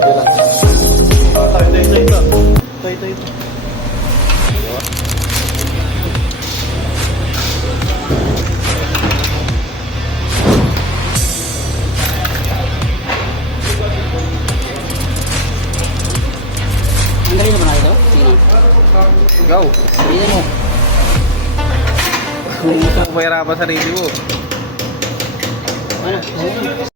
Cardio lang. Ito. Ang galing naman ito? Sino? Go. Hindi mo. Kung gusto mo pahirapan sa sarili mo. Ano?